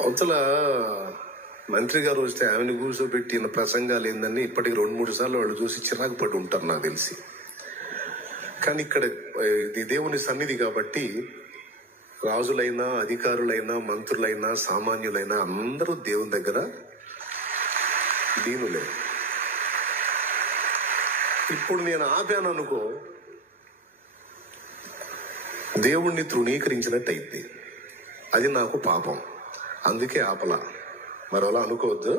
అవతల మంత్రి గారు వస్తే ఆమెను కూర్చోబెట్టిన ప్రసంగాలు ఏందని ఇప్పటికి 2-3 సార్లు వాళ్ళు చూసి చిరాకు పడి ఉంటారు నాకు తెలిసి. కానీ ఇక్కడ ఇది దేవుని సన్నిధి కాబట్టి రాజులైనా, అధికారులైనా, మంత్రులైనా, సామాన్యులైనా అందరూ దేవుని దగ్గర దీనులే. ఇప్పుడు నేను ఆపాను అనుకో, దేవుణ్ణి తృణీకరించినట్టు అయింది. అది నాకు పాపం, అందుకే ఆపలా. మరోలా అనుకోవద్దు.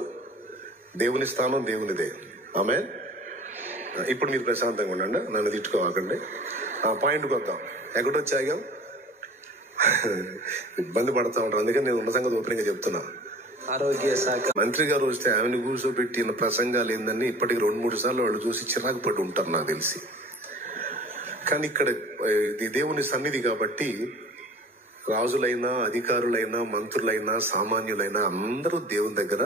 దేవుని స్థానం దేవునిదే. ఆమేన్. ఇప్పుడు మీరు ప్రశాంతంగా ఉండండి, నన్ను తిట్టుకోవాకండి. ఆ పాయింట్కి వద్దాం. ఎక్కడొచ్చాగా ఇబ్బంది పడతా ఉంటారు, అందుకని నేను ఉన్న సంగతి ఓపెన్ గా చెప్తున్నా. ఆరోగ్య శాఖ మంత్రి గారు వస్తే ఆమెను కూర్చోబెట్టిన ప్రసంగాలు ఏందని ఇప్పటికి 2-3 సార్లు వాళ్ళు చూసి చిరాకు పడి ఉంటారు నాకు తెలిసి. కానీ ఇక్కడ ఇది దేవుని సన్నిధి కాబట్టి రాజులైనా, అధికారులైనా, మంత్రులైనా, సామాన్యులైనా అందరూ దేవుని దగ్గర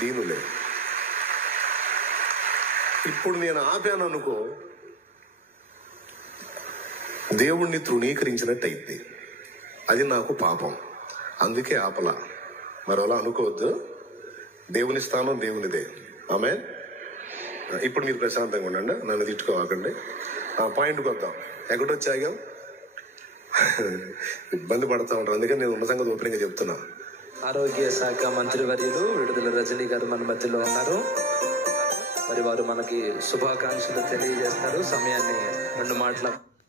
దీనులే. ఇప్పుడు నేను ఆపాను అనుకో, దేవుణ్ణి తృణీకరించినట్టు అయింది. అది నాకు పాపం, అందుకే ఆపలా. మరోలా అనుకోవద్దు. దేవుని స్థానం దేవునిదే. ఆమేన్. ఇప్పుడు మీరు ప్రశాంతంగా ఉండండి, నన్ను తిట్టుకోవాకండి. ఆ పాయింట్కి వద్దాం. ఎక్కడొచ్చాగా ఇబ్బంది పడతా ఉంటారు, అందుకని నేను ఉన్న సంగతి ఓపెన్ గా చెప్తున్నా. ఆరోగ్య శాఖ మంత్రి వర్యులు విడుదల రజనీ గారు మన మధ్యలో ఉన్నారు. మరి వారు మనకి శుభాకాంక్షలు తెలియజేస్తారు. సమయాన్ని 2 మాటల